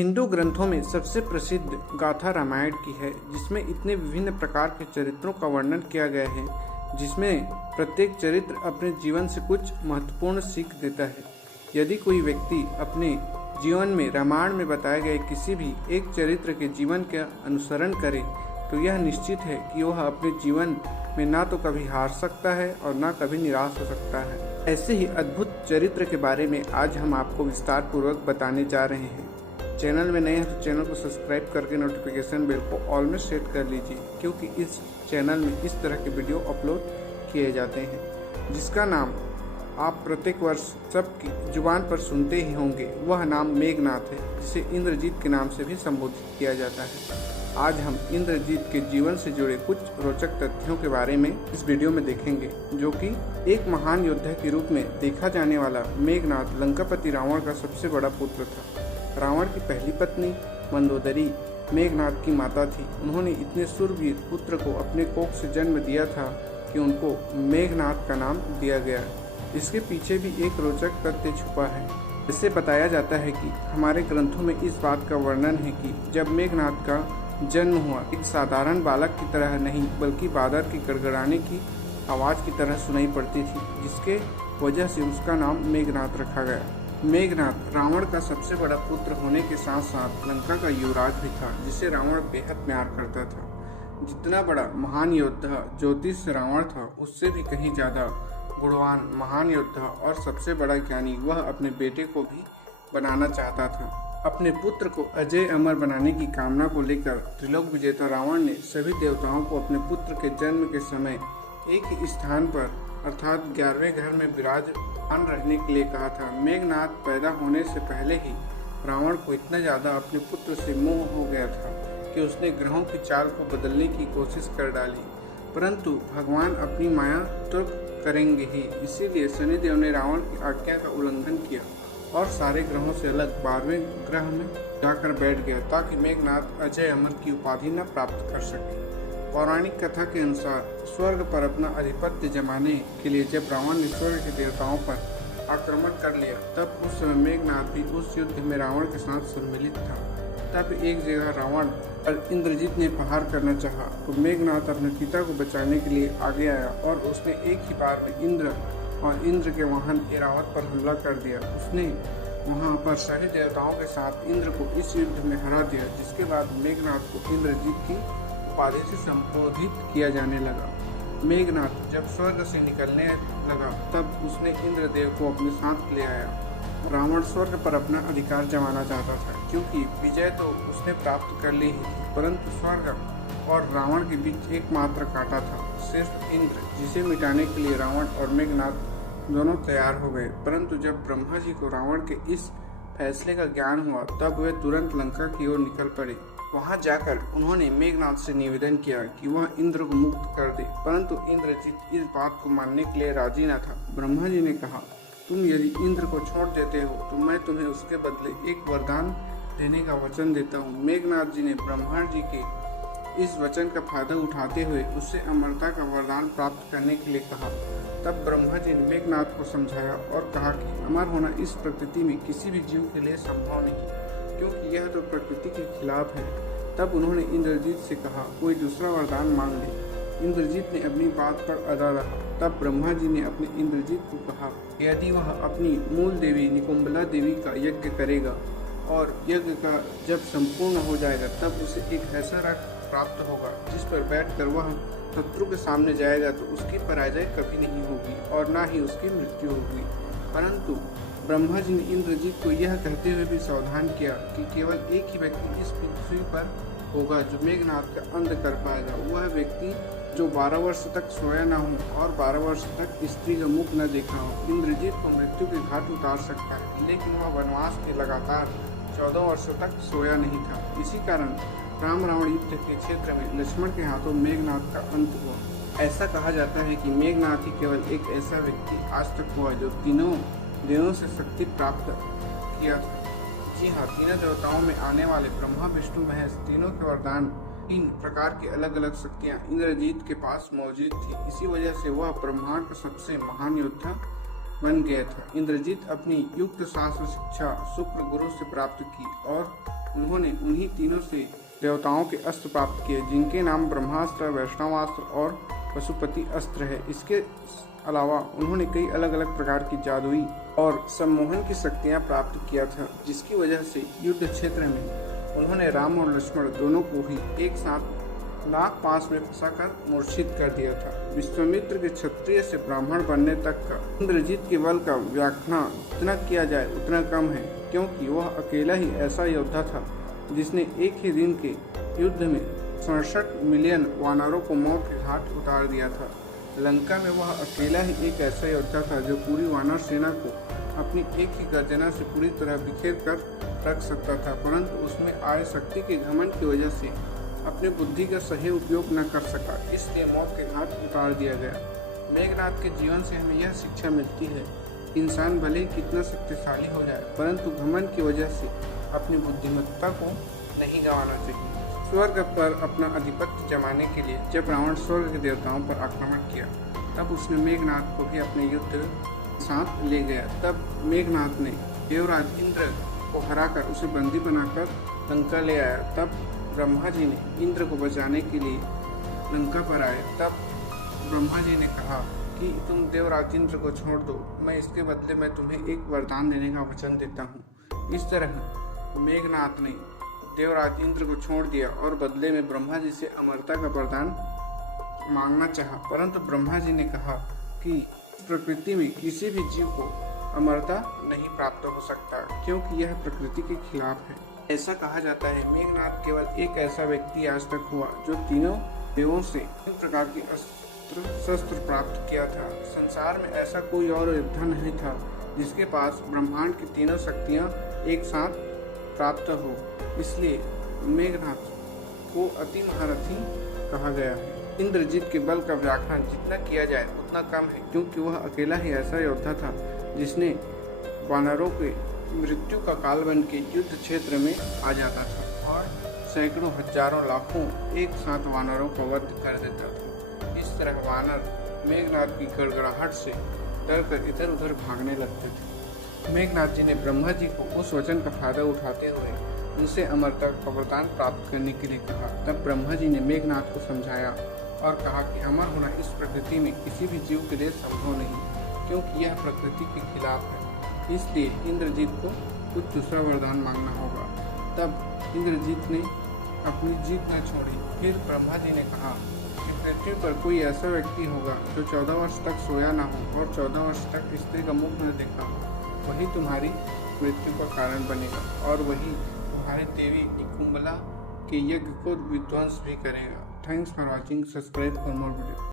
हिंदू ग्रंथों में सबसे प्रसिद्ध गाथा रामायण की है, जिसमें इतने विभिन्न प्रकार के चरित्रों का वर्णन किया गया है, जिसमें प्रत्येक चरित्र अपने जीवन से कुछ महत्वपूर्ण सीख देता है। यदि कोई व्यक्ति अपने जीवन में रामायण में बताए गए किसी भी एक चरित्र के जीवन का अनुसरण करे, तो यह निश्चित है कि वह अपने जीवन में ना तो कभी हार सकता है और ना कभी निराश हो सकता है। ऐसे ही अद्भुत चरित्र के बारे में आज हम आपको विस्तार पूर्वक बताने जा रहे हैं। चैनल में नए हैं तो चैनल को सब्सक्राइब करके नोटिफिकेशन बेल को ऑल में सेट कर लीजिए, क्योंकि इस चैनल में इस तरह के वीडियो अपलोड किए जाते हैं जिसका नाम आप प्रत्येक वर्ष सबकी जुबान पर सुनते ही होंगे। वह नाम मेघनाथ है, जिसे इंद्रजीत के नाम से भी संबोधित किया जाता है। आज हम इंद्रजीत के जीवन से जुड़े कुछ रोचक तथ्यों के बारे में इस वीडियो में देखेंगे, जो कि एक महान योद्धा के रूप में देखा जाने वाला मेघनाथ लंकापति रावण का सबसे बड़ा पुत्र था। रावण की पहली पत्नी मंदोदरी मेघनाथ की माता थी। उन्होंने इतने शूरवीर पुत्र को अपने कोख से जन्म दिया था कि उनको मेघनाथ का नाम दिया गया। इसके पीछे भी एक रोचक तथ्य छुपा है। इससे बताया जाता है कि हमारे ग्रंथों में इस बात का वर्णन है कि जब मेघनाथ का जन्म हुआ, एक साधारण बालक की तरह नहीं बल्कि बादर के गड़गड़ाने की आवाज़ की तरह सुनाई पड़ती थी, जिसके वजह से उसका नाम मेघनाथ रखा गया। मेघनाथ रावण का सबसे बड़ा पुत्र होने के साथ साथ लंका का युवराज भी था, जिसे रावण बेहद प्यार करता था। जितना बड़ा महान योद्धा ज्योतिष रावण था, उससे भी कहीं ज्यादा गुणवान महान योद्धा और सबसे बड़ा ज्ञानी वह अपने बेटे को भी बनाना चाहता था। अपने पुत्र को अजय अमर बनाने की कामना को लेकर त्रिलोक विजेता रावण ने सभी देवताओं को अपने पुत्र के जन्म के समय एक ही स्थान पर अर्थात 11वें घर में विराजमान रहने के लिए कहा था। मेघनाथ पैदा होने से पहले ही रावण को इतना ज्यादा अपने पुत्र से मोह हो गया था कि उसने ग्रहों की चाल को बदलने की कोशिश कर डाली, परंतु भगवान अपनी माया तो करेंगे ही। इसीलिए शनिदेव ने रावण की आज्ञा का उल्लंघन किया और सारे ग्रहों से अलग 12वें ग्रह में जाकर बैठ गया, ताकि मेघनाथ अजय अमर की उपाधि न प्राप्त कर सके। पौराणिक कथा के अनुसार स्वर्ग पर अपना आधिपत्य जमाने के लिए जब रावण ने स्वर्ग के देवताओं पर आक्रमण कर लिया, तब उस समय मेघनाथ भी उस युद्ध में रावण के साथ सम्मिलित था। तब एक जगह रावण और इंद्रजीत ने प्रहार करना चाहा, तो मेघनाथ अपने पिता को बचाने के लिए आगे आया और उसने एक ही बार में इंद्र के वाहन ऐरावत पर हमला कर दिया। उसने वहां पर सभी देवताओं के साथ इंद्र को इस युद्ध में हरा दिया, जिसके बाद मेघनाथ को इंद्रजीत की उपाधि से संबोधित किया जाने लगा। मेघनाथ जब स्वर्ग से निकलने लगा, तब उसने इंद्रदेव को अपने साथ ले आया। रावण स्वर्ग पर अपना अधिकार जमाना चाहता था, क्योंकि विजय तो उसने प्राप्त कर ली ही थी, परंतु स्वर्ग और रावण के बीच एकमात्र कांटा था, सिर्फ इंद्र, जिसे मिटाने के लिए रावण और मेघनाथ दोनों तैयार हो गए। परंतु जब ब्रह्मा जी को रावण के इस फैसले का ज्ञान हुआ, तब वे तुरंत लंका की ओर निकल पड़े। वहां जाकर उन्होंने मेघनाथ से निवेदन किया कि वह इंद्र को मुक्त कर दे, परंतु इंद्रजीत इस बात को मानने के लिए राजी न था। ब्रह्मा जी ने कहा, तुम यदि इंद्र को छोड़ देते हो तो मैं तुम्हें उसके बदले एक वरदान देने का वचन देता हूँ। मेघनाथ जी ने ब्रह्मा जी के इस वचन का फायदा उठाते हुए उससे अमरता का वरदान प्राप्त करने के लिए कहा। तब ब्रह्मा जी ने मेघनाथ को समझाया और कहा कि अमर होना इस प्रकृति में किसी भी जीव के लिए संभव नहीं, क्योंकि यह तो प्रकृति के खिलाफ है। तब उन्होंने इंद्रजीत से कहा, कोई दूसरा वरदान मांग ले। इंद्रजीत ने अपनी बात पर अड़ा रहा। तब ब्रह्मा जी ने अपने इंद्रजीत को कहा, यदि वह अपनी मूल देवी निकुंबला देवी का यज्ञ करेगा और यज्ञ का जब संपूर्ण हो जाएगा, तब उसे एक ऐसा रथ प्राप्त होगा जिस पर बैठकर वह शत्रु के सामने जाएगा, तो उसकी पराजय कभी नहीं होगी और ना ही उसकी मृत्यु होगी। परंतु ब्रह्मा जी ने इंद्रजीत को यह कहते हुए भी सावधान किया कि केवल एक ही व्यक्ति इस पृथ्वी पर होगा जो मेघनाथ का अंत कर पाएगा। वह व्यक्ति जो 12 वर्ष तक सोया न हो और 12 वर्ष तक स्त्री का मुख न देखा हो। इंद्रजीत को मृत्यु के घाट उतार सकता है, लेकिन वह वनवास के लगातार 14 वर्षों तक सोया नहीं था। इसी कारण राम रावण युद्ध के क्षेत्र में लक्ष्मण के हाथों मेघनाथ का अंत हुआ। ऐसा कहा जाता है कि मेघनाथ ही केवल एक ऐसा व्यक्ति आज तक हुआ जो तीनों देवों से शक्ति प्राप्त किया था। जी हाँ, तीनों देवताओं में आने वाले ब्रह्मा विष्णु महेश तीनों के वरदान 3 प्रकार की अलग अलग शक्तियाँ इंद्रजीत के पास मौजूद थी। इसी वजह से वह ब्रह्मांड का सबसे महान योद्धा बन गया था। इंद्रजीत अपनी युक्त शास्त्र शिक्षा शुक्र गुरु से प्राप्त की और उन्होंने उन्हीं तीनों से देवताओं के अस्त्र प्राप्त किए, जिनके नाम ब्रह्मास्त्र, वैष्णवास्त्र और पशुपति अस्त्र है। इसके अलावा उन्होंने कई अलग अलग प्रकार की जादुई और सम्मोहन की शक्तियां प्राप्त किया था, जिसकी वजह से युद्ध क्षेत्र में उन्होंने राम और लक्ष्मण दोनों को ही एक साथ नागपाश में फंसाकर मूर्छित कर दिया था। विश्वामित्र के क्षत्रिय से ब्राह्मण बनने तक का इंद्रजीत के बल का व्याख्या जितना किया जाए उतना कम है, क्योंकि वह अकेला ही ऐसा योद्धा था जिसने एक ही दिन के युद्ध में 67 मिलियन वानरों को मौत के घाट उतार दिया था। लंका में वह अकेला ही एक ऐसा योद्धा था जो पूरी वानर सेना को अपनी एक ही गर्जना से पूरी तरह बिखेर कर रख सकता था, परंतु उसमें आय शक्ति के घमंड की वजह से अपनी बुद्धि का सही उपयोग न कर सका, इसलिए मौत के घाट उतार दिया गया। मेघनाद के जीवन से हमें यह शिक्षा मिलती है, इंसान भले ही कितना शक्तिशाली हो जाए, परंतु घमंड की वजह से अपनी बुद्धिमत्ता को नहीं गंवाना चाहिए। स्वर्ग पर अपना आधिपत्य जमाने के लिए जब रावण स्वर्ग के देवताओं पर आक्रमण किया, तब उसने मेघनाद को भी अपने युद्ध साथ ले गया। तब मेघनाद ने देवराज इंद्र को हराकर उसे बंदी बनाकर लंका ले आया। तब ब्रह्मा जी ने इंद्र को बचाने के लिए लंका पर आए। तब ब्रह्मा जी ने कहा कि तुम देवराज इंद्र को छोड़ दो, मैं इसके बदले में तुम्हें एक वरदान देने का वचन देता हूँ। इस तरह मेघनाद ने देवराज इंद्र को छोड़ दिया और बदले में ब्रह्मा जी से अमरता का वरदान मांगना चाहा, परंतु ब्रह्मा जी ने कहा कि प्रकृति में किसी भी जीव को अमरता नहीं प्राप्त हो सकता, क्योंकि यह प्रकृति के खिलाफ है। ऐसा कहा जाता है मेघनाद केवल एक ऐसा व्यक्ति आज तक हुआ जो तीनों देवों से इन प्रकार की अस्त्र शस्त्र प्राप्त किया था। संसार में ऐसा कोई और योद्धा नहीं था जिसके पास ब्रह्मांड की तीनों शक्तियां एक साथ प्राप्त हो, इसलिए मेघनाद को अति महारथी कहा गया है। इंद्रजीत के बल का व्याख्यान जितना किया जाए उतना कम है, क्योंकि वह अकेला ही ऐसा योद्धा था जिसने वानरों के मृत्यु का काल बन के युद्ध क्षेत्र में आ जाता था और सैकड़ों हजारों लाखों एक साथ वानरों को वध कर देता था। इस तरह वानर मेघनाद की गड़गड़ाहट से डरकर इधर उधर भागने लगते थे। मेघनाद जी ने ब्रह्मा जी को उस वचन का फायदा उठाते हुए उनसे अमरता का वरदान प्राप्त करने के लिए कहा। तब ब्रह्मा जी ने मेघनाद को समझाया और कहा कि अमर होना इस प्रकृति में किसी भी जीव के लिए संभव नहीं, क्योंकि यह प्रकृति के खिलाफ है। इसलिए इंद्रजीत को कुछ दूसरा वरदान मांगना होगा। तब इंद्रजीत ने अपनी जीत न छोड़ी। फिर ब्रह्मा जी ने कहा कि पृथ्वी पर कोई ऐसा व्यक्ति होगा जो 14 वर्ष तक सोया ना हो और 14 वर्ष तक स्त्री का मुख न देखा हो, वही तुम्हारी मृत्यु का कारण बनेगा और वही तुम्हारी देवी कुंबला के यज्ञ को विध्वंस भी करेगा। Thanks for watching. Subscribe for more video.